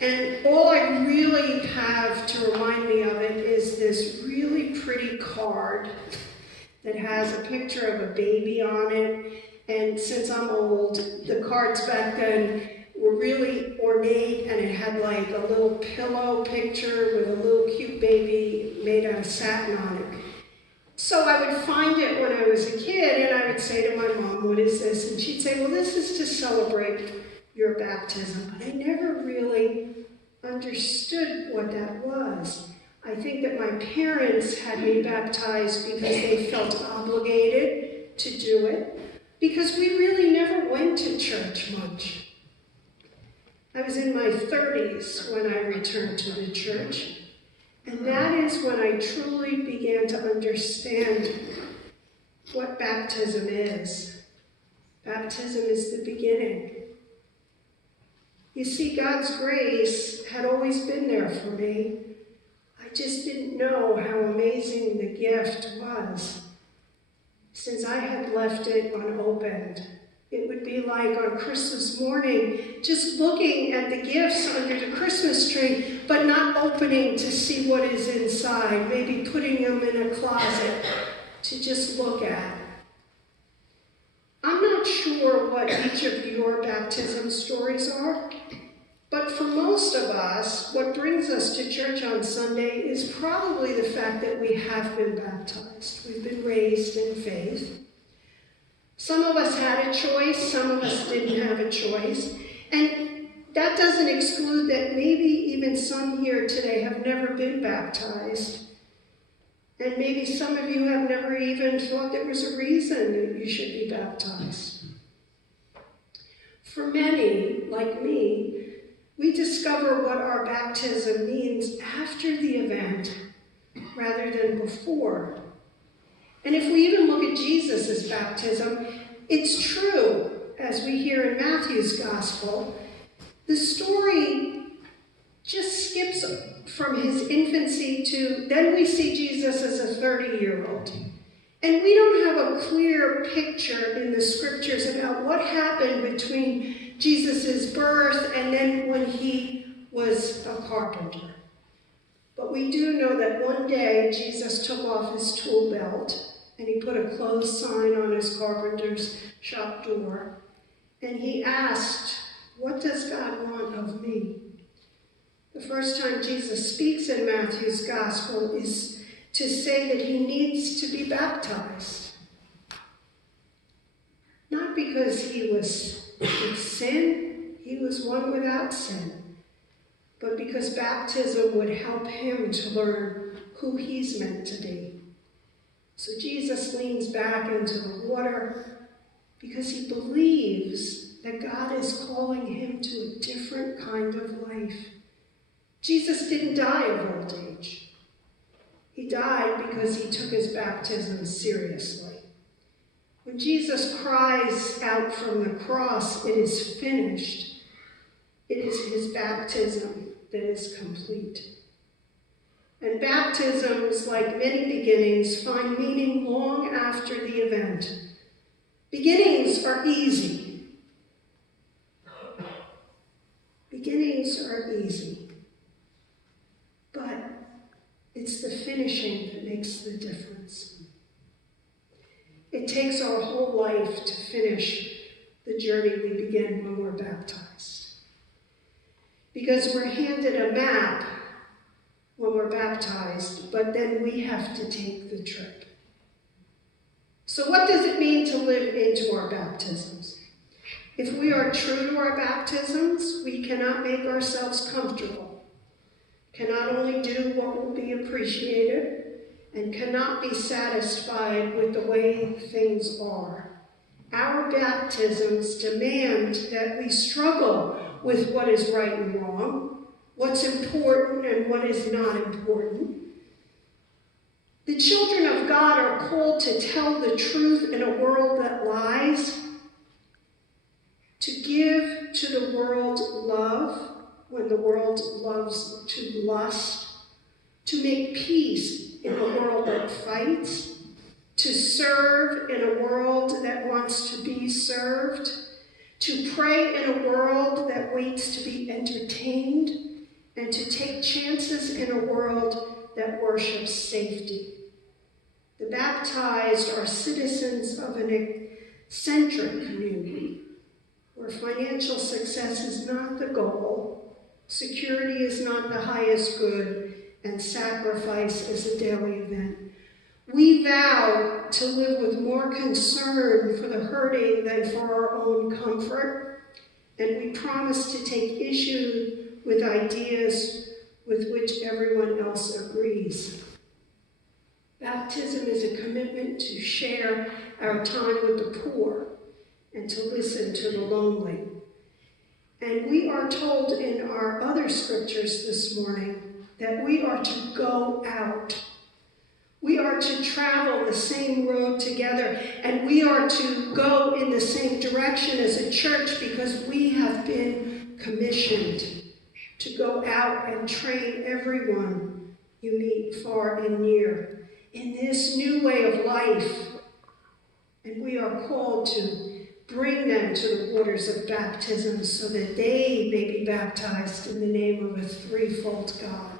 And all I really have to remind me of it is this really pretty card that has a picture of a baby on it. And since I'm old, the cards back then were really ornate, and it had like a little pillow picture with a little cute baby made out of satin on it. So I would find it when I was a kid, and I would say to my mom, "What is this?" And she'd say, "Well, this is to celebrate your baptism." But I never really understood what that was. I think that my parents had me baptized because they felt obligated to do it, because we really never went to church much. I was in my 30s when I returned to the church, and that is when I truly began to understand what baptism is. Baptism is the beginning. You see, God's grace had always been there for me. I just didn't know how amazing the gift was, since I had left it unopened. It would be like on Christmas morning, just looking at the gifts under the Christmas tree, but not opening to see what is inside, maybe putting them in a closet to just look at. I'm not sure what each of your baptism stories are, but for most of us, what brings us to church on Sunday is probably the fact that we have been baptized. We've been raised in faith. Some of us had a choice, some of us didn't have a choice. And that doesn't exclude that maybe even some here today have never been baptized. And maybe some of you have never even thought there was a reason that you should be baptized. For many, like me, we discover what our baptism means after the event rather than before. And if we even look at Jesus' baptism, it's true, as we hear in Matthew's gospel, the story just skips from his infancy to, then we see Jesus as a 30-year-old. And we don't have a clear picture in the scriptures about what happened between Jesus' birth and then when he was a carpenter. But we do know that one day Jesus took off his tool belt and he put a closed sign on his carpenter's shop door, and he asked, "What does God want of me?" The first time Jesus speaks in Matthew's gospel is to say that he needs to be baptized. Not because he was with sin, he was one without sin, but because baptism would help him to learn who he's meant to be. So Jesus leans back into the water because he believes that God is calling him to a different kind of life. Jesus didn't die of old age. He died because he took his baptism seriously. When Jesus cries out from the cross, "It is finished," it is his baptism that is complete. And baptisms, like many beginnings, find meaning long after the event. Beginnings are easy. Beginnings are easy. But it's the finishing that makes the difference. It takes our whole life to finish the journey we begin when we're baptized. Because we're handed a map when we're baptized, but then we have to take the trip. So what does it mean to live into our baptisms? If we are true to our baptisms, we cannot make ourselves comfortable, cannot only do what will be appreciated, and cannot be satisfied with the way things are. Our baptisms demand that we struggle with what is right and wrong, what's important and what is not important. The children of God are called to tell the truth in a world that lies, to give to the world love when the world loves to lust, to make peace in a world that fights, to serve in a world that wants to be served, to pray in a world that waits to be entertained, and to take chances in a world that worships safety. The baptized are citizens of an eccentric community where financial success is not the goal, security is not the highest good, and sacrifice is a daily event. We vow to live with more concern for the hurting than for our own comfort, and we promise to take issue with ideas with which everyone else agrees. Baptism is a commitment to share our time with the poor and to listen to the lonely. And we are told in our other scriptures this morning that we are to go out. We are to travel the same road together, and we are to go in the same direction as a church because we have been commissioned to go out and train everyone you meet far and near in this new way of life. And we are called to bring them to the waters of baptism so that they may be baptized in the name of a threefold God,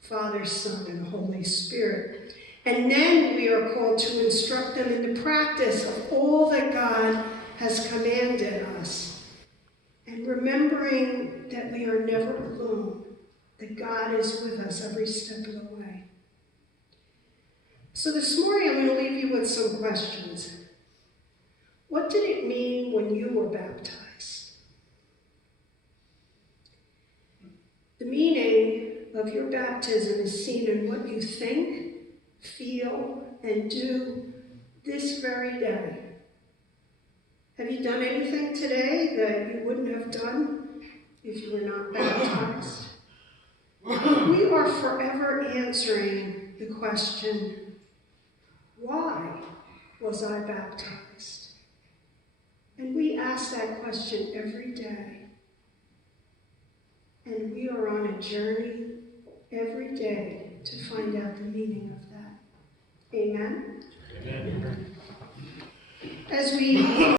Father, Son, and Holy Spirit. And then we are called to instruct them in the practice of all that God has commanded us. And remembering that we are never alone, that God is with us every step of the way. So this morning I'm going to leave you with some questions. What did it mean when you were baptized? The meaning of your baptism is seen in what you think, feel, and do this very day. Have you done anything today that you wouldn't have done if you were not baptized? We are forever answering the question, why was I baptized? And we ask that question every day. And we are on a journey every day to find out the meaning of that. Amen? Amen. As we